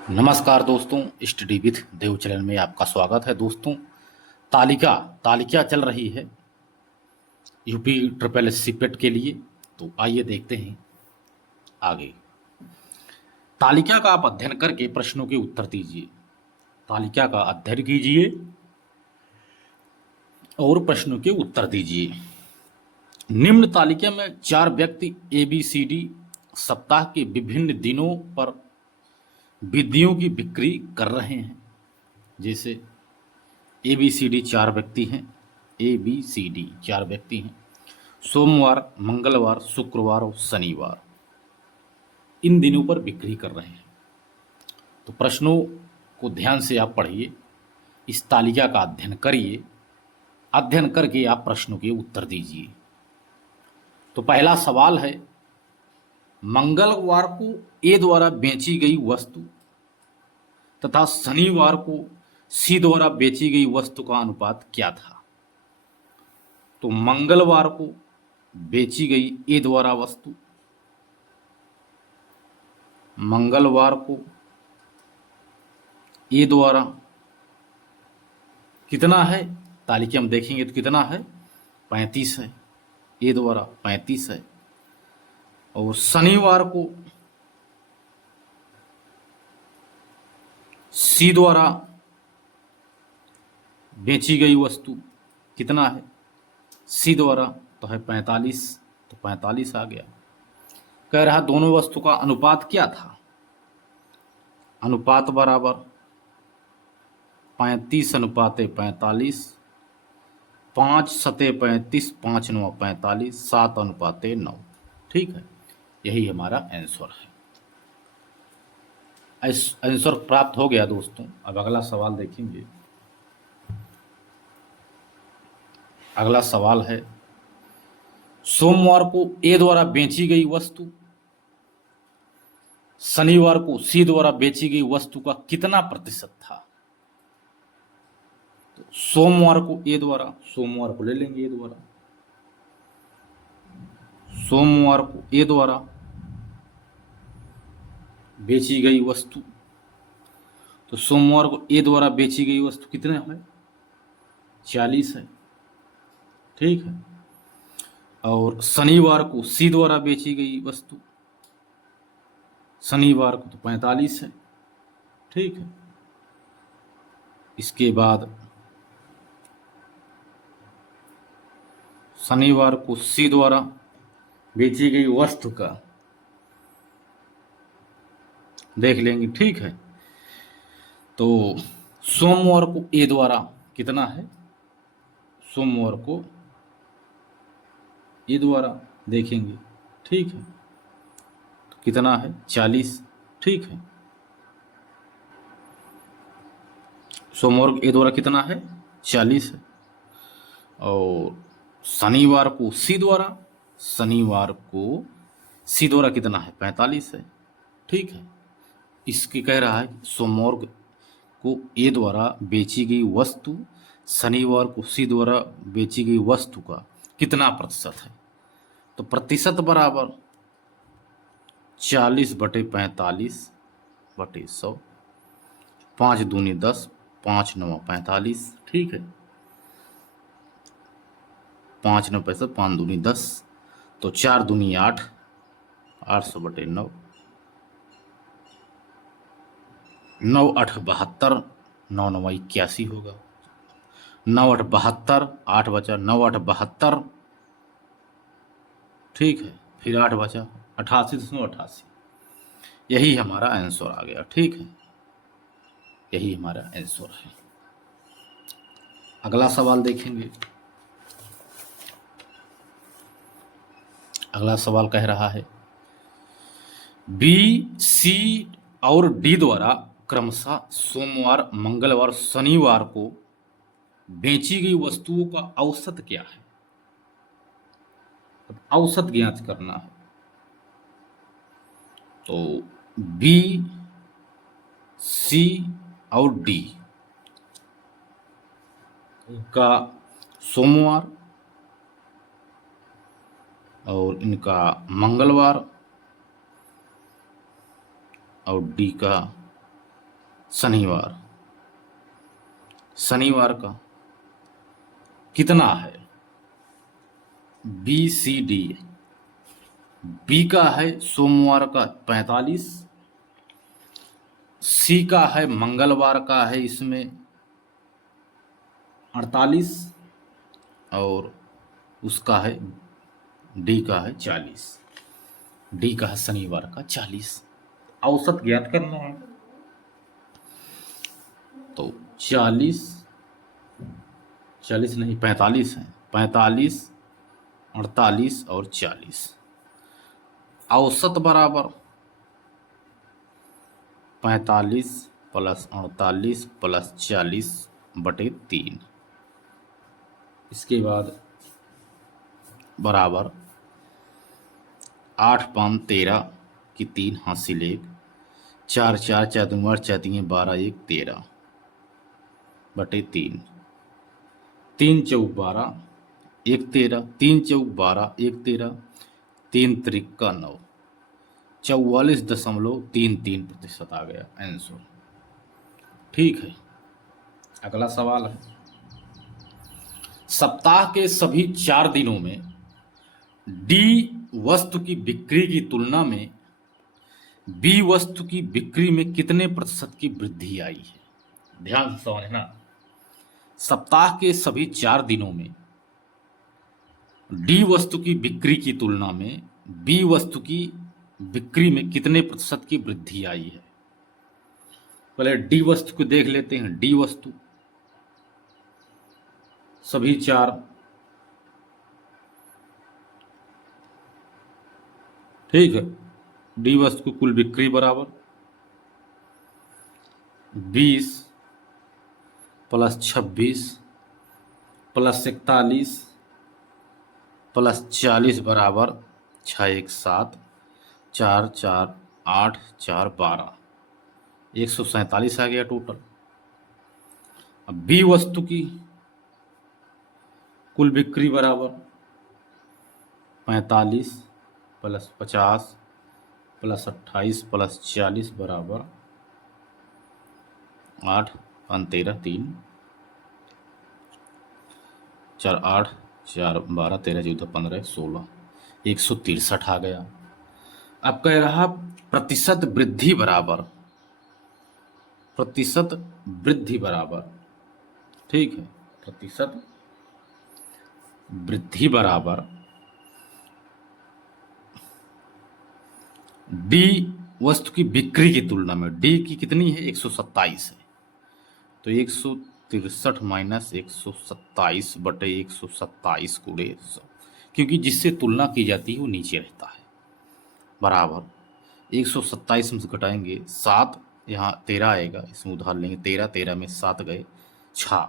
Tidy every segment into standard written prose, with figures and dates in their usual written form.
नमस्कार दोस्तों, study with Dev channel में आपका स्वागत है। दोस्तों, तालिका तालिका चल रही है यूपी ट्रिपल एस सीपेट के लिए। तो आइए देखते हैं आगे। तालिका का आप अध्ययन करके प्रश्नों के उत्तर दीजिए। तालिका का अध्ययन कीजिए और प्रश्नों के उत्तर दीजिए। निम्न तालिका में 4 व्यक्ति ABCD सप्ताह के विभिन्न दिनों पर विधियों की बिक्री कर रहे हैं। जैसे ABCD 4 व्यक्ति हैं। ABCD 4 व्यक्ति हैं। सोमवार, मंगलवार, शुक्रवार और शनिवार इन दिनों पर बिक्री कर रहे हैं। तो प्रश्नों को ध्यान से आप पढ़िए, इस तालिका का अध्ययन करिए, अध्ययन करके आप प्रश्नों के उत्तर दीजिए। तो पहला सवाल है, मंगलवार को A द्वारा बेची गई वस्तु तथा शनिवार को C द्वारा बेची गई वस्तु का अनुपात क्या था? तो मंगलवार को बेची गई A द्वारा वस्तु, मंगलवार को A द्वारा कितना है, तालिका हम देखेंगे तो कितना है, 35 है। A द्वारा 35 है। और शनिवार को C द्वारा बेची गई वस्तु कितना है, C द्वारा तो है 45, तो 45 आ गया। कह रहा दोनों वस्तु का अनुपात क्या था? अनुपात बराबर 35:45, 5 सते 35, 5 9 45, 7:9। ठीक है, यही हमारा आंसर है। आंसर प्राप्त हो गया दोस्तों। अब अगला सवाल देखेंगे। अगला सवाल है, सोमवार को A द्वारा बेची गई वस्तु शनिवार को C द्वारा बेची गई वस्तु का कितना प्रतिशत था? तो सोमवार को A द्वारा, सोमवार को ले लेंगे A द्वारा, सोमवार को A द्वारा बेची गई वस्तु, तो सोमवार को A द्वारा बेची गई वस्तु कितने है, 40 है। ठीक है। और शनिवार को C द्वारा बेची गई वस्तु, शनिवार को तो 45 है। ठीक है। इसके बाद शनिवार को C द्वारा बेची गई वस्तु का देख लेंगे। ठीक है। तो सोमवार को A द्वारा कितना है, सोमवार को A द्वारा देखेंगे। ठीक है। तो कितना है, 40। ठीक है। सोमवार को A द्वारा कितना है, 40 है। और शनिवार को C द्वारा, शनिवार को C द्वारा कितना है, 45 है। ठीक है। इसकी कह रहा है सोमवार को A द्वारा बेची गई वस्तु शनिवार को C द्वारा बेची गई वस्तु का कितना प्रतिशत है? तो प्रतिशत बराबर 40/45/100, 5 दूनी 10, 5 9 45। ठीक है। 5 9 पैंसठ, 5 दूनी 10, तो 4 दूनी 8, 800/9, 9 8 72, 9 9 81 होगा। 9 8 72, 8 बचा, 9 8 72। ठीक है। फिर 8 बचा, 88.88। यही हमारा आंसर आ गया। ठीक है, यही हमारा आंसर है। अगला सवाल देखेंगे। अगला सवाल कह रहा है, B, C और D द्वारा क्रमशः सोमवार, मंगलवार, शनिवार को बेची गई वस्तुओं का औसत क्या है? अब औसत ज्ञात करना है। तो B, C और D का सोमवार और इनका मंगलवार और D का शनिवार, शनिवार का कितना है? B C D. बी का है सोमवार का 45, सी का है मंगलवार का है इसमें 48, और उसका है डी का है 40। डी का है शनिवार का 40। औसत ज्ञात करना है तो 40, 40 नहीं 45 है, 45, 48 और 40। औसत बराबर 45 प्लस 48 प्लस 40 बटे 3। इसके बाद बराबर 8 5 13 की 3 हासिल 1, 4 4 4 दूनी 8 4 3 12 1 13 बटे 3, 3 चौक 12 1 13, 3 चौक 12 1 13, 3 त्रिका 9, 44.33% आ गया आंसर। ठीक है, अगला सवाल है, सप्ताह के सभी 4 दिनों में डी वस्तु की बिक्री की तुलना में बी वस्तु की बिक्री में कितने प्रतिशत की वृद्धि आई है? ध्यान से समझना। सप्ताह के सभी 4 दिनों में डी वस्तु की बिक्री की तुलना में बी वस्तु की बिक्री में कितने प्रतिशत की वृद्धि आई है? पहले डी वस्तु को देख लेते हैं। डी वस्तु सभी 4, ठीक है। डी वस्तु की कुल बिक्री बराबर 20 प्लस 26 प्लस 41 प्लस 40 बराबर 6 1 7 4 4 8 4 12, 147 आ गया टोटल। अब बी वस्तु की कुल बिक्री बराबर 45 प्लस 50 प्लस 28 प्लस 40 बराबर 8 5 13 3 4 8 4 12 13 14 15 16, 163 आ गया। अब कह रहा प्रतिशत वृद्धि बराबर, प्रतिशत वृद्धि बराबर, ठीक है, प्रतिशत वृद्धि बराबर डी वस्तु की बिक्री की तुलना में। डी की कितनी है? 127 है, तो 163 माइनस 127 बटे 127 गुणे 100, क्योंकि जिससे तुलना की जाती है वो नीचे रहता है, बराबर 127 में से घटाएंगे 7, यहाँ 13 आएगा, इसमें उधार लेंगे 13, 13 में 7 गए 6,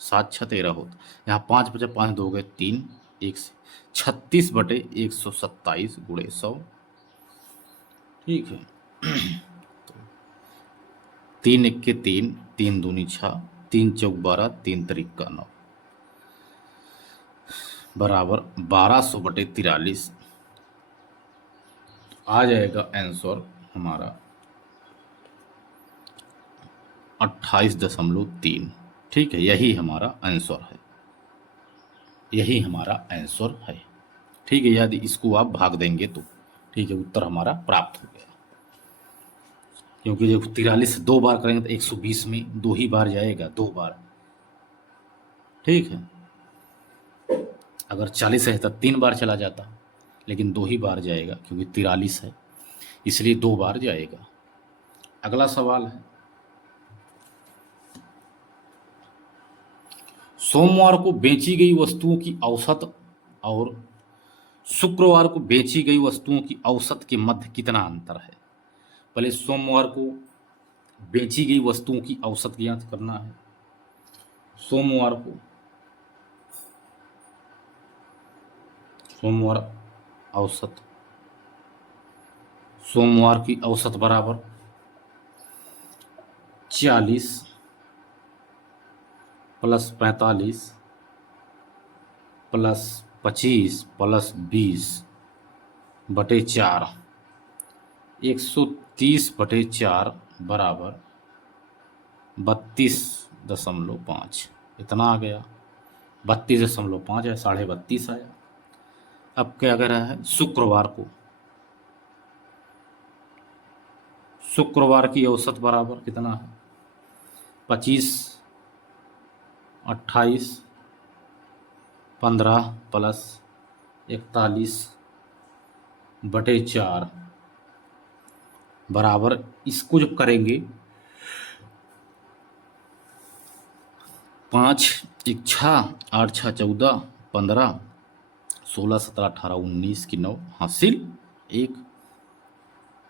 7 6 13 होता, यहाँ 5 बचा 5 2 गए 3, 1 से 36 बटे 127 गुणे 100, ठीक है। 3 1 के 3, 3 दूनी 6, 3 चौक 12, 3 त्रिका 9 बराबर 1200 बटे 43 आ जाएगा आंसर हमारा 28.3। ठीक है, यही हमारा आंसर है, यही हमारा आंसर है। ठीक है, यदि इसको आप भाग देंगे तो ठीक है, उत्तर हमारा प्राप्त हो गया। क्योंकि जब 43 से 2 बार करेंगे तो 120 में 2 ही बार जाएगा, 2 बार, ठीक है। अगर 40 है तो 3 बार चला जाता, लेकिन 2 ही बार जाएगा क्योंकि 43 है, इसलिए 2 बार जाएगा। अगला सवाल है, सोमवार को बेची गई वस्तुओं की औसत और शुक्रवार को बेची गई वस्तुओं की औसत के मध्य कितना अंतर है? पहले सोमवार को बेची गई वस्तुओं की औसत ज्ञात करना है। सोमवार औसत, सोमवार की औसत बराबर 40 प्लस 45 प्लस 25 प्लस 20 बटे 4, 130 बटे 4 बराबर 32.5 इतना आ गया, 32.5 है, 32.5 आया। अब क्या कह रहा है, शुक्रवार की औसत बराबर कितना है, 25, 28, 15 प्लस 41/4 बराबर, इसको जब करेंगे 5 एक 6, 8 6 14, 15, 16 17 18 19 की 9 हासिल 1,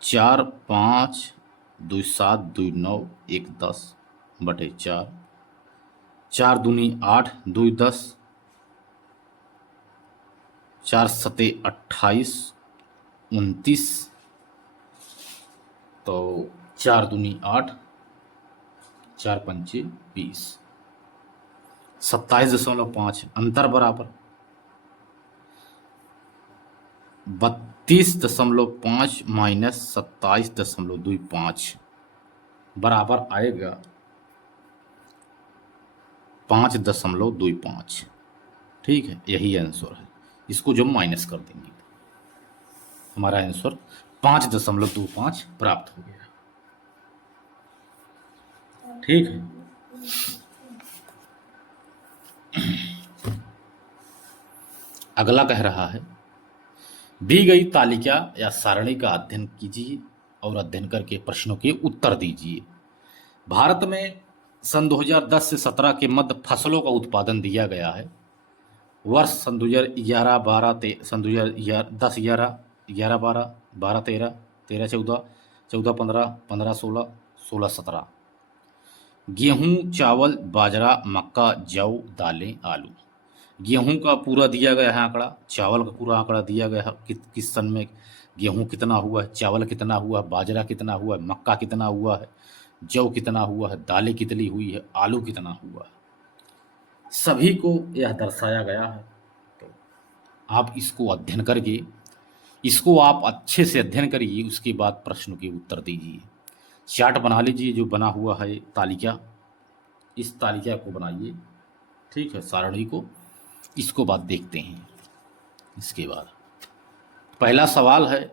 4 5 2 7 2 9 1 10/4, 4 दूनी 8, 2 10, 4 सते 28, 29, तो 4 दूनी 8, 4 पंचे 20, 27.5 अंतर बराबर 32.5 माइनस 27.25 बराबर आएगा 5.25। ठीक है, यही आंसर है। इसको जब माइनस कर देंगे हमारा आंसर 5.25 प्राप्त हो गया। ठीक है, अगला कह रहा है, दी गई तालिका या सारणी का अध्ययन कीजिए और अध्ययन करके प्रश्नों के उत्तर दीजिए। भारत में सन 2010 से 17 के मध्य फसलों का उत्पादन दिया गया है। वर्ष सन 2011-12, सन 2010-11, 11-12, 12-13, 13-14, 14-15, 15-16, 16-17 गेहूं, चावल, बाजरा, मक्का, जौ, दालें, आलू। गेहूं का पूरा दिया गया है आंकड़ा, चावल का पूरा आंकड़ा दिया गया है, किस सन में गेहूं कितना हुआ है, चावल कितना हुआ है, बाजरा कितना हुआ है, मक्का कितना हुआ है, जौ कितना हुआ है, दालें कितनी हुई है, आलू कितना हुआ है, सभी को यह दर्शाया गया है। तो आप इसको अध्ययन करके, इसको आप अच्छे से अध्ययन करिए, उसके बाद प्रश्नों के उत्तर दीजिए। चार्ट बना लीजिए जो बना हुआ है तालिका, इस तालिका को बनाइए। ठीक है, सारणी को, इसको बात देखते हैं। इसके बाद पहला सवाल है,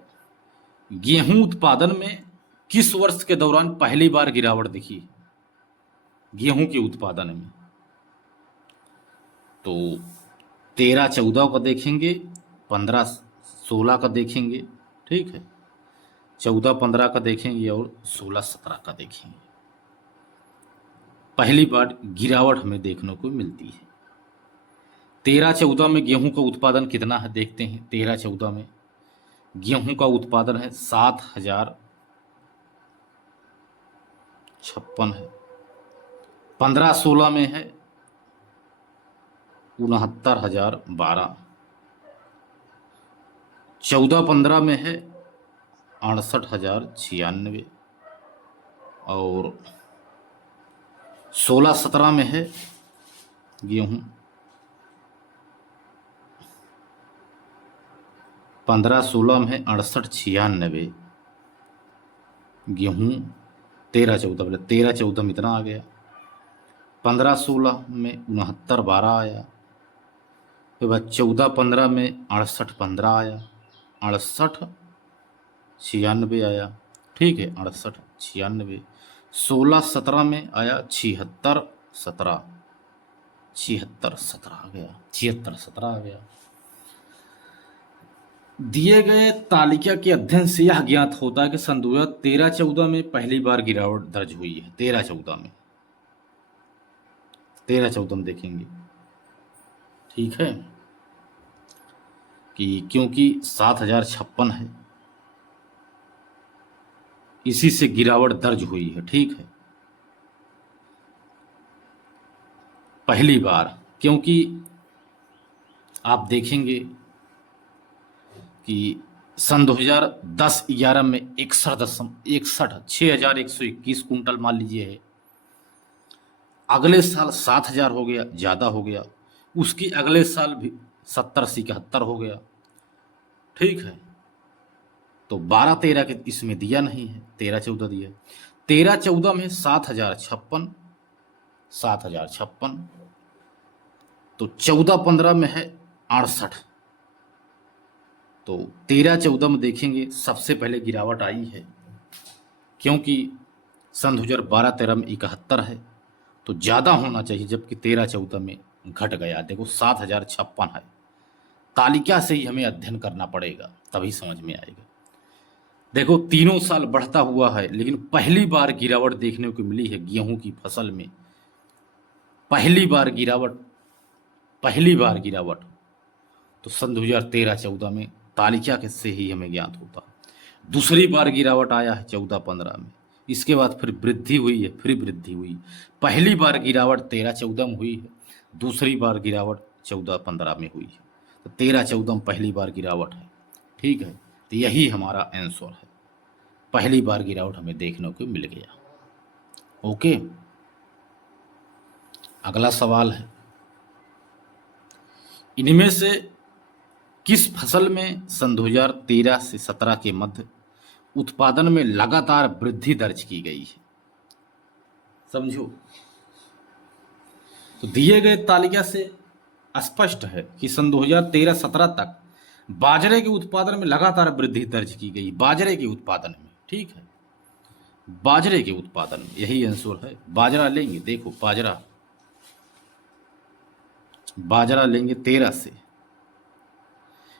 गेहूं उत्पादन में किस वर्ष के दौरान पहली बार गिरावट दिखी? गेहूं के उत्पादन में तो 13-14 का देखेंगे, 15-16 का देखेंगे, ठीक है, 14-15 का देखेंगे और 16-17 का देखेंगे। पहली बार गिरावट हमें देखने को मिलती है। 13-14 में गेहूं का उत्पादन कितना है देखते हैं। 13-14 में गेहूं का उत्पादन है 7,056 है। 15-16 में है 69,012। 14-15 में है 68,096 और 16-17 में है गेहूं 15-16 में 68,096 गेहूं। 13-14 में इतना आ गया। 15-16 में 69,012 आया। फिर बाद 14-15 में 68,015 आया, 68,096 आया। ठीक है, 68,096। 16-17 में आया 76-17, 76-17 आ गया, 76-17 आ गया। दिए गए तालिका के अध्ययन से यह ज्ञात होता है कि सन 2013-14 में पहली बार गिरावट दर्ज हुई है। 13-14 में, 13-14 में देखेंगे, ठीक है, कि क्योंकि 7,056 है, इसी से गिरावट दर्ज हुई है। ठीक है, पहली बार, क्योंकि आप देखेंगे कि सन 2010-11 में 6,121 कुंटल मान लीजिए है। अगले साल 7,000 हो गया, ज़्यादा हो गया। उसकी अगले साल भी 70-71 हो गया। ठीक है, तो 12-13 के इसमें दिया नहीं है, 13-14 दिया है। 13-14 में 7,056, 7,056। तो 14-15 में है 68। तो 13-14 में देखेंगे सबसे पहले गिरावट आई है, क्योंकि सन 2012-13 में 71 है, तो ज़्यादा होना चाहिए, जबकि 13-14 में घट गया। देखो 7,056 है। तालिका से ही हमें अध्ययन करना पड़ेगा, तभी समझ में आएगा। देखो तीनों साल बढ़ता हुआ है, लेकिन पहली बार गिरावट देखने को मिली है गेहूं की फसल में। पहली बार गिरावट तो सन 2013-14 में तालिका के से ही हमें ज्ञात होता। दूसरी बार गिरावट आया है 14-15 में, इसके बाद फिर वृद्धि हुई है, फिर वृद्धि हुई। पहली बार गिरावट 13-14 में हुई है, दूसरी बार गिरावट 14-15 में हुई है। तो 13-14 में पहली बार गिरावट है। ठीक है, तो यही हमारा आंसर है। पहली बार गिरावट हमें देखने को मिल गया। ओके, अगला सवाल है, इनमें से किस फसल में सन 2013 से 17 के मध्य उत्पादन में लगातार वृद्धि दर्ज की गई है? समझो, तो दिए गए तालिका से स्पष्ट है कि सन 2013-17 तक बाजरे के उत्पादन में लगातार वृद्धि दर्ज की गई। बाजरे के उत्पादन में, ठीक है, बाजरे के उत्पादन में यही आंसर है। बाजरा लेंगे, देखो बाजरा लेंगे 13 से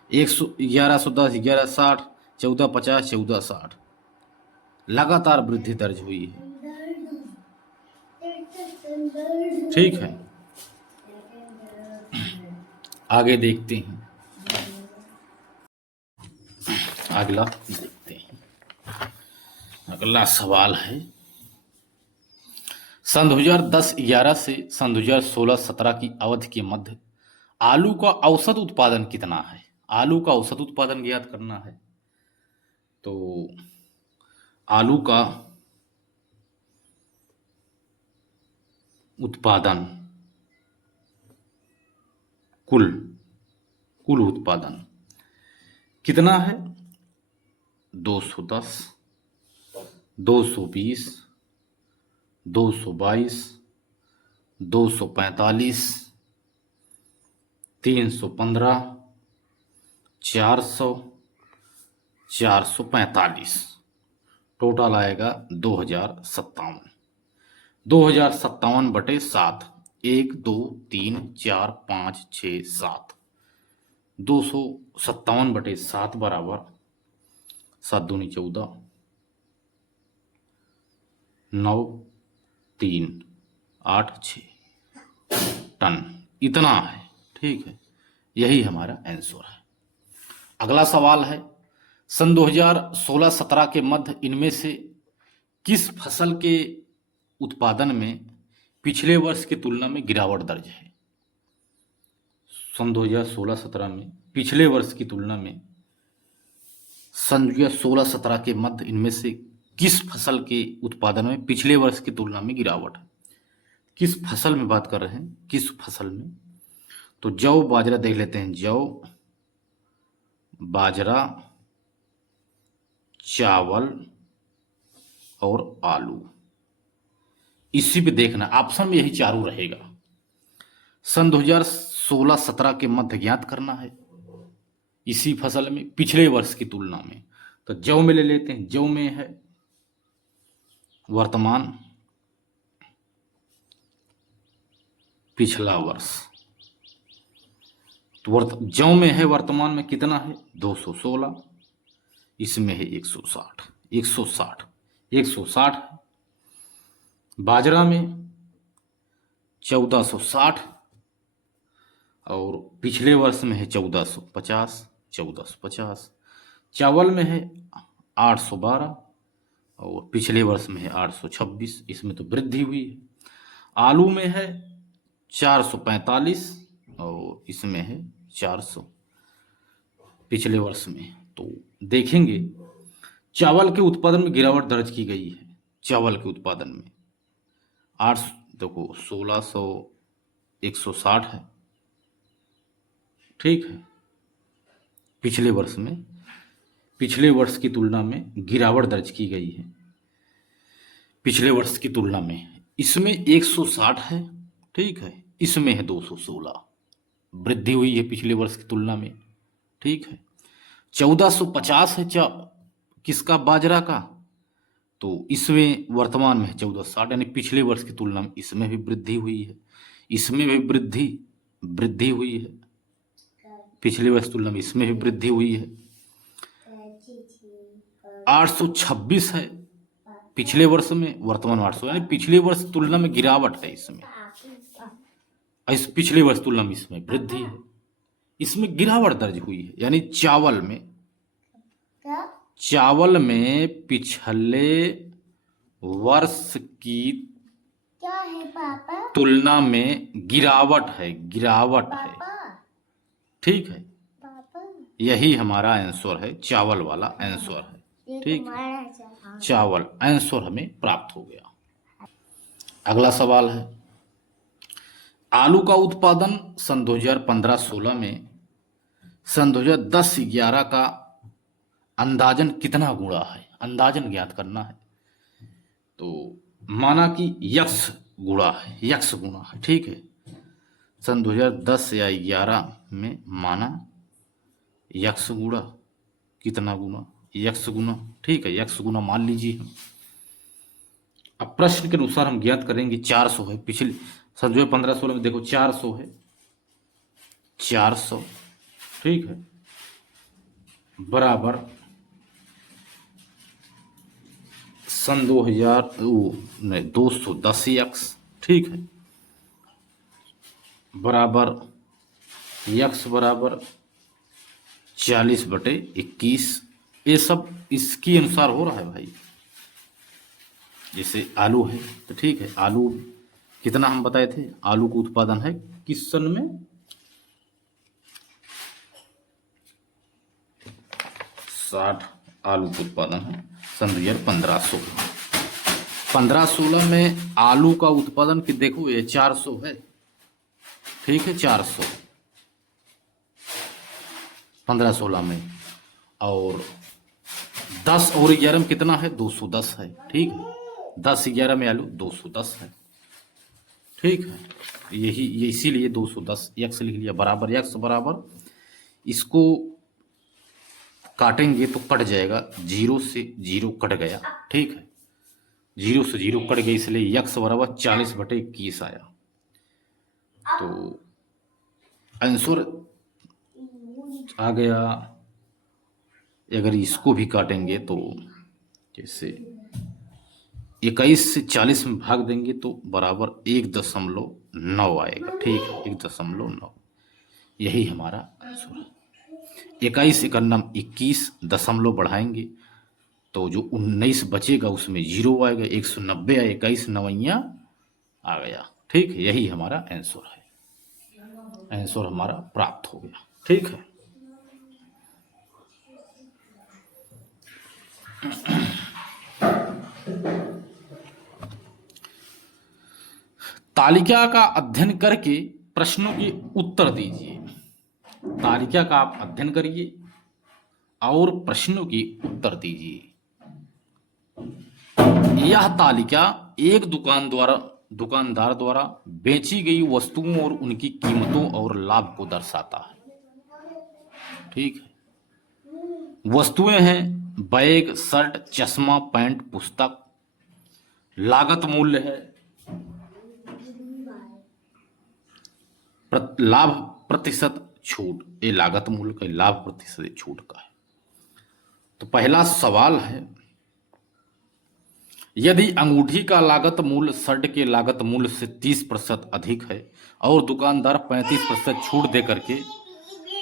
1110, 1160, 1450, 1460 लगातार वृद्धि दर्ज हुई है। ठीक है, आगे देखते हैं, अगला देखते हैं। अगला सवाल है, सन 2010-11 से सन 2016-17 की अवधि के मध्य आलू का औसत उत्पादन कितना है? आलू का औसत उत्पादन ज्ञात करना है। तो आलू का उत्पादन, कुल उत्पादन कितना है? 210, 220, 222, 245, 315, 400, 445, टोटल आएगा 2057। 2057/7, 1 2 3 4 5 6 7, 257/7 बराबर 7 दूनी 14, 9 3 8 6 टन, इतना है। ठीक है, यही हमारा आंसर है। अगला सवाल है, सन 2016-17 के मध्य इनमें से किस फसल के उत्पादन में पिछले वर्ष की तुलना में गिरावट दर्ज है? सन 2016-17 में पिछले वर्ष की तुलना में सन 2016-17 के मध्य इनमें से किस फसल के उत्पादन में पिछले वर्ष की तुलना में गिरावट है? किस फसल में बात कर रहे हैं, किस फसल में? तो जौ बाजरा देख लेते हैं। जौ, बाजरा, चावल और आलू, इसी पे देखना, ऑप्शन में यही चारों रहेगा। सन 2016-17 के मध्य ज्ञात करना है इसी फसल में पिछले वर्ष की तुलना में। तो जौ में ले लेते हैं। जौ में है वर्तमान, पिछला वर्ष। तो जौ में है वर्तमान में कितना है? 216, इसमें है 160, 160, 160 है। बाजरा में 1460 और पिछले वर्ष में है 1450, 1450। चावल में है 812 और पिछले वर्ष में है 826, इसमें तो वृद्धि हुई है। आलू में है 445 और इसमें है 400 पिछले वर्ष में। तो देखेंगे चावल के उत्पादन में गिरावट दर्ज की गई है। चावल के उत्पादन में 8, देखो 1600, 160 है। ठीक है, पिछले वर्ष में, पिछले वर्ष की तुलना में गिरावट दर्ज की गई है। पिछले वर्ष की तुलना में इसमें 160 है, ठीक है, इसमें है 216, वृद्धि हुई है पिछले वर्ष की तुलना में, ठीक है। 1450 है किसका, बाजरा का, तो इसमें वर्तमान में 1460, यानी पिछले वर्ष की तुलना में इसमें भी वृद्धि हुई है, इसमें भी वृद्धि वृद्धि हुई है, पिछले वर्ष की तुलना में इसमें भी वृद्धि हुई है। 826 है पिछले वर्ष में, वर्तमान 800, यानी पिछले वर्ष की तुलना में गिरावट है इसमें, इस पिछले वर्ष की तुलना में इसमें वृद्धि है, इसमें गिरावट दर्ज हुई है। यानी चावल में पिछले वर्ष की क्या है पापा, तुलना में गिरावट है, गिरावट है, ठीक है। यही हमारा आंसर है, चावल वाला आंसर है, ठीक है। चावल आंसर हमें प्राप्त हो गया। अगला सवाल है, आलू का उत्पादन सन 2015-16 में सन 2010-11 का अंदाजन कितना गुणा है, अंदाजन ज्ञात करना है। तो माना कि यक्स गुणा है, यक्स गुणा है, ठीक है। सन 2010 या 11 में माना यक्स गुणा, कितना गुना, यक्स गुना, ठीक है, यक्स गुना मान लीजिए हम। अब प्रश्न के अनुसार हम ज्ञात करेंगे, 400 है, पिछले सन 2015-16 में देखो 400 है, 400, ठीक है, बराबर सन 210 यक्स, ठीक है, बराबर यक्स बराबर 40/21। ये सब इसके अनुसार हो रहा है भाई। जैसे आलू है तो ठीक है, आलू कितना हम बताए थे, आलू का उत्पादन है किस सन में, 60 आलू का उत्पादन है सन 2015-16। 15-16 में आलू का उत्पादन कि देखो ये 400 है, ठीक है, 400 15-16 में, और 10 और 11 में कितना है, 210 है, ठीक है, 10-11 में आलू 210 है, ठीक है। यही ये इसीलिए 210 यक्स लिख लिया, बराबर यक्स बराबर, इसको काटेंगे तो कट जाएगा, 0 से 0 कट गया, ठीक है, 0 से 0 कट गया, इसलिए यक्स बराबर 40/21 आया। तो आंसर आ गया। अगर इसको भी काटेंगे तो जैसे 21 से 40 में भाग देंगे तो बराबर 1.9 आएगा, ठीक है, 1.9, यही हमारा आंसर है। 21 एकन्नम 21, दशमलव बढ़ाएंगे तो जो 19 बचेगा उसमें 0 आएगा, 190 आया, 21 नवैया आ गया, ठीक है, यही हमारा आंसर है, आंसर हमारा प्राप्त हो गया, ठीक है। तालिका का अध्ययन करके प्रश्नों के उत्तर दीजिए। तालिका का आप अध्ययन करिए और प्रश्नों के उत्तर दीजिए। यह तालिका एक दुकानदार द्वारा बेची गई वस्तुओं और उनकी कीमतों और लाभ को दर्शाता है, ठीक है। वस्तुएं हैं बैग, शर्ट, चश्मा, पैंट, पुस्तक। लागत मूल्य है, लाभ प्रतिशत छूट, ये लागत मूल्य का, लाभ प्रतिशत छूट का है। तो पहला सवाल है, यदि अंगूठी का लागत मूल्य शर्ट के लागत मूल्य से 30% अधिक है और दुकानदार 35% छूट देकर के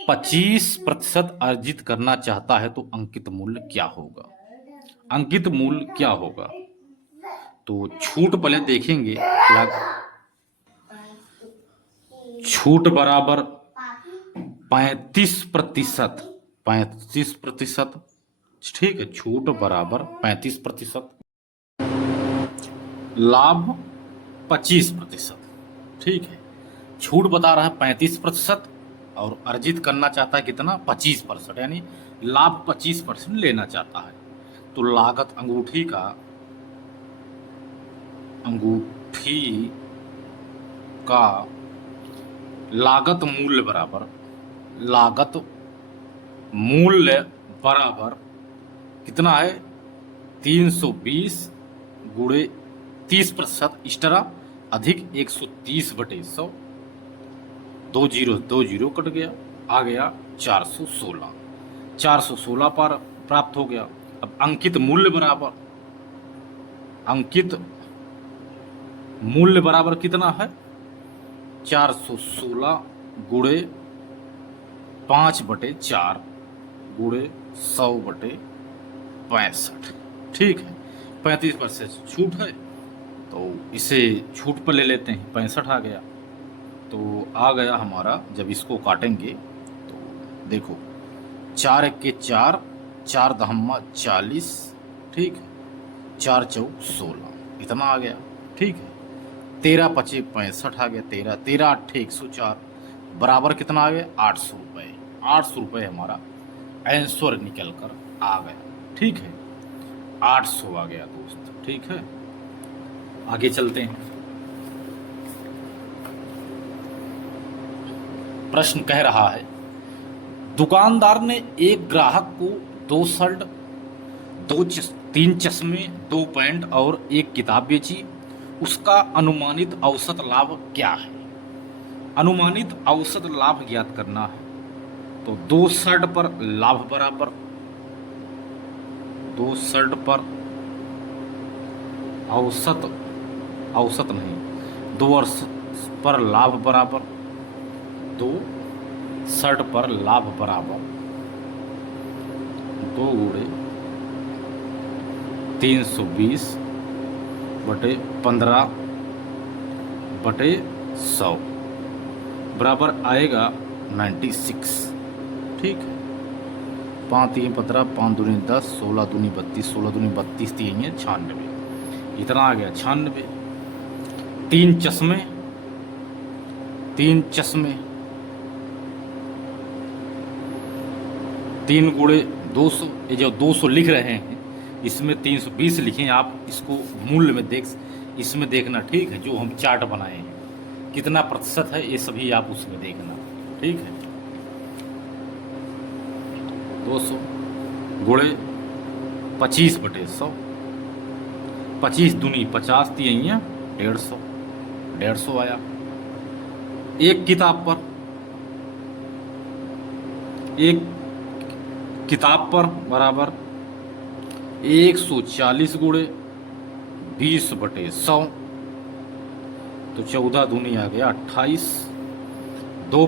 25% अर्जित करना चाहता है तो अंकित मूल्य क्या होगा, अंकित मूल्य क्या होगा। तो छूट पहले देखेंगे, छूट बराबर 35%, 35%, ठीक है, छूट बराबर 35%, लाभ 25%, ठीक है। छूट बता रहा है 35% और अर्जित करना चाहता है कितना, 25%, यानी लाभ 25% लेना चाहता है। तो लागत फी का लागत मूल्य बराबर, लागत मूल्य बराबर कितना है 320 गुणे 30% एक्स्ट्रा अधिक 130/100, 20 कट गया, आ गया 416, 416 पर प्राप्त हो गया। अब अंकित मूल्य बराबर, अंकित मूल्य बराबर कितना है 416 गुणे 5/4 गुणे 100/65, ठीक है। 35% छूट है तो इसे छूट पर ले लेते हैं, 65 आ गया। तो आ गया हमारा, जब इसको काटेंगे तो देखो 4 1 4, 4 दहम्मा 40, ठीक है, 4 चौक 16, इतना आ गया, ठीक है। 13 पचे 65 आ गया, 13 13 8 104 बराबर कितना आ गया 800 रुपये। 800 रुपये हमारा आंसर निकल कर आ गया, ठीक है, 800 आ गया दोस्त, ठीक है। आगे चलते हैं। प्रश्न कह रहा है, दुकानदार ने एक ग्राहक को 2 शर्ट, 3 चश्मे, 2 पैंट और 1 किताब बेची। उसका अनुमानित औसत लाभ क्या है? अनुमानित औसत लाभ ज्ञात करना है। तो 2 शर्ट पर लाभ बराबर, 2 शर्ट पर औसत, औसत नहीं, 2 पर लाभ बराबर, 2 शर्ट पर लाभ बराबर 2 गुणे 320/15/100 बराबर आएगा 96, ठीक है। 5 3 15, 5 दूनी 10, 16 दूनी 32, 16 दूनी 32 तीन 96, इतना आ गया 96। 3 चश्मे, 3 चश्मे 3 गुणे 200, ये जो 200 लिख रहे हैं इसमें 320 लिखें आप, इसको मूल्य में इसमें देखना, ठीक है। जो हम चार्ट बनाए हैं कितना प्रतिशत है ये सभी आप उसमें देखना, ठीक है। 200 गुणे 25/100, 25 दूनी 50 तिया 150, 150 आया। एक किताब पर बराबर 140 गुणे 20/100, तो 14 दूनी आ गया 28। 2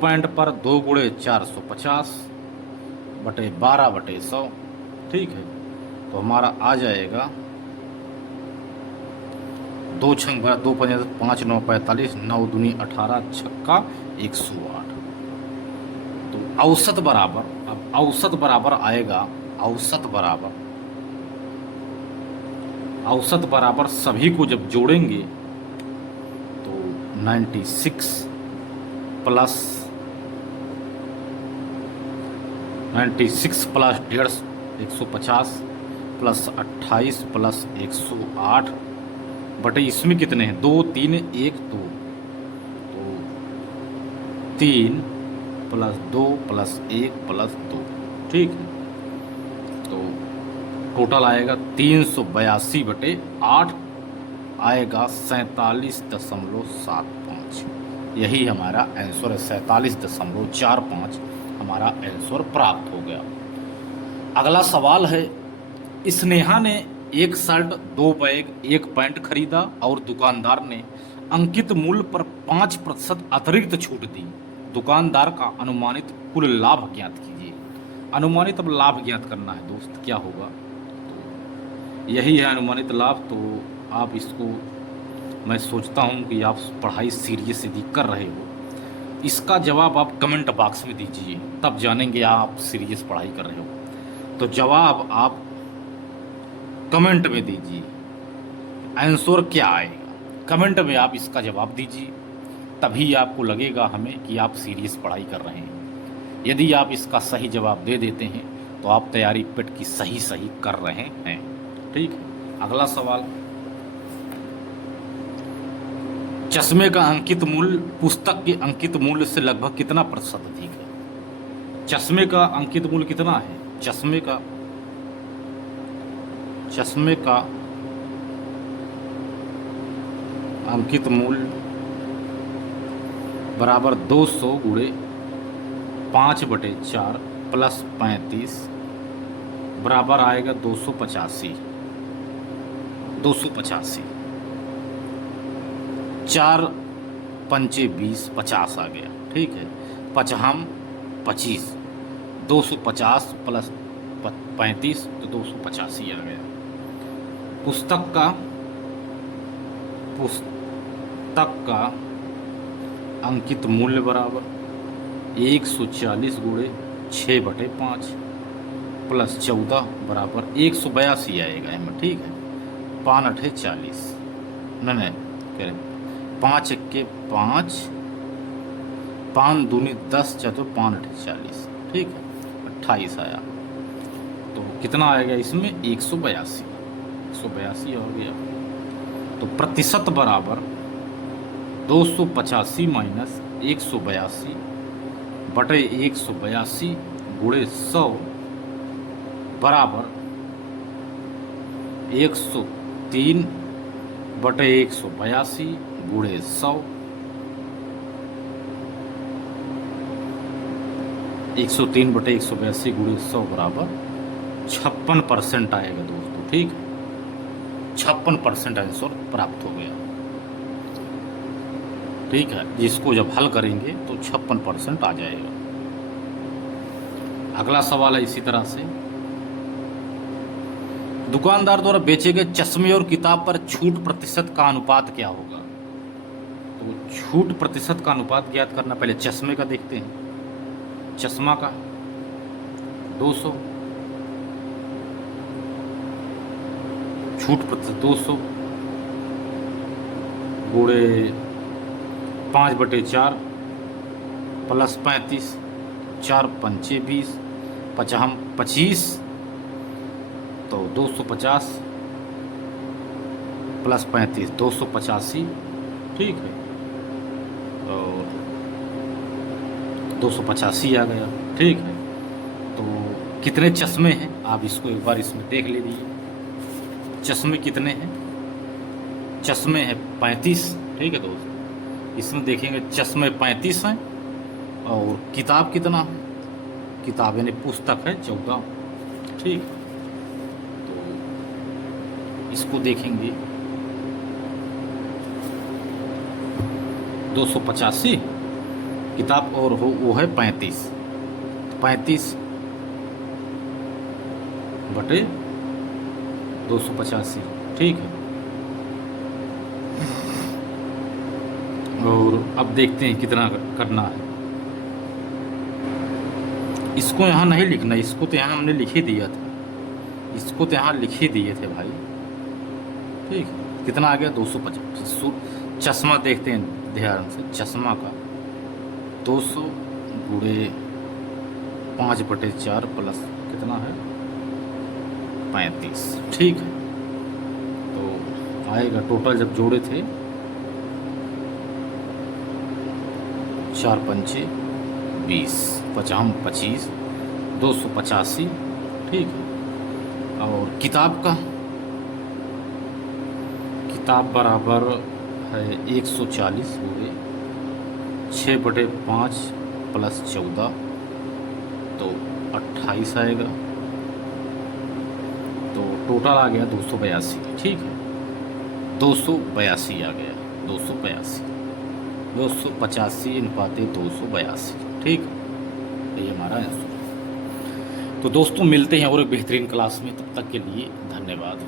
पैंट पर 2 गुणे 450/12/100, ठीक है। तो हमारा आ जाएगा 2 छंग 2 5 9 45, 9 दूनी 18, छक्का 108। तो औसत बराबर, अब औसत बराबर आएगा, औसत बराबर सभी को जब जोड़ेंगे तो 96 प्लस 150 150 प्लस 28 प्लस 108 बटे इसमें कितने हैं 2 3 1 2, तो 3 प्लस 2 प्लस 1 प्लस 2, ठीक है। तो टोटल आएगा 382/8 आएगा 47.75, यही हमारा आंसर है। 47.45 हमारा आंसर प्राप्त हो गया। अगला सवाल है, स्नेहा ने 1 शर्ट, 2 बैग, 1 पैंट खरीदा और दुकानदार ने अंकित मूल्य पर 5% अतिरिक्त छूट दी। दुकानदार का अनुमानित कुल लाभ ज्ञात कीजिए। अनुमानित अब लाभ ज्ञात करना है दोस्त, क्या होगा, तो यही है अनुमानित लाभ। तो आप इसको, मैं सोचता हूँ कि आप पढ़ाई सीरियस यदि कर रहे हो, इसका जवाब आप कमेंट बॉक्स में दीजिए, तब जानेंगे आप सीरियस पढ़ाई कर रहे हो। तो जवाब आप कमेंट में दीजिए, आंसर क्या आएगा कमेंट में आप इसका जवाब दीजिए, तभी आपको लगेगा हमें कि आप सीरियस पढ़ाई कर रहे हैं। यदि आप इसका सही जवाब दे देते हैं तो आप तैयारी पेट की सही कर रहे हैं, ठीक है। अगला सवाल, चश्मे का अंकित मूल्य पुस्तक के अंकित मूल्य से लगभग कितना प्रतिशत अधिक है? चश्मे का अंकित मूल्य कितना है? चश्मे का अंकित मूल्य बराबर 200 गुणे 5/4 प्लस 35 बराबर आएगा 285। 4 पंचे 20, 50 आ गया। ठीक है, पचहम 25, 250 प्लस 35 तो 285 आ गया। पुस्तक का अंकित मूल्य बराबर 140 गुणे 6/5 प्लस 14 बराबर 182 आएगा इनमें। ठीक है, 5 8 40, नहीं कह रहे 5 1 5, 5 दूनी 10 चतुर 5 8 40। ठीक है, 28 आया। तो कितना आएगा इसमें? 182 हो गया। तो प्रतिशत बराबर 285 माइनस 182 बटे 182 गुणे 100 बराबर 103 बटे 182 गुणे 100, 103 बटे 182 गुणे 100 बराबर 56% आएगा दोस्तों। ठीक, 56% आंसर प्राप्त हो गया। ठीक है, जिसको जब हल करेंगे तो 56% आ जाएगा। अगला सवाल है इसी तरह से, दुकानदार द्वारा बेचे गए चश्मे और किताब पर छूट प्रतिशत का अनुपात क्या होगा? तो छूट प्रतिशत का अनुपात ज्ञात करना, पहले चश्मे का देखते हैं। चश्मा का 200, छूट प्रतिशत 200 गुणे 5/4 प्लस 35, 4 पंचे 20, 25 तो 250 प्लस 35 285। ठीक है, और 285 आ गया। ठीक है, तो कितने चश्मे हैं आप इसको एक बार इसमें देख लीजिए। चश्मे कितने हैं? चश्मे हैं 35। ठीक है दोस्तों, इसमें देखेंगे चश्मे 35 हैं। और किताब कितना? किताब यानी पुस्तक है 14। ठीक, तो इसको देखेंगे 285 किताब और वो है 35 बटे 285। ठीक है, और अब देखते हैं कितना करना है। इसको यहाँ नहीं लिखना, इसको तो यहाँ हमने लिख ही दिया था, इसको तो यहाँ लिख ही दिए थे भाई। ठीक, कितना आ गया? 250। चश्मा देखते हैं ध्यान से, चश्मा का 200 गुणे 5/4 प्लस कितना है 35। ठीक है, तो आएगा टोटल जब जोड़े थे 4 पंचे 20, 50 25, 285। ठीक है, और किताब बराबर है 140 हुए 6/5 प्लस 14 तो 28 आएगा। तो टोटल आ गया 282। ठीक है, 282 आ गया, 285 अनुपाते 282। ठीक है, ये हमारा आंसर। तो दोस्तों मिलते हैं और एक बेहतरीन क्लास में, तब तक के लिए धन्यवाद।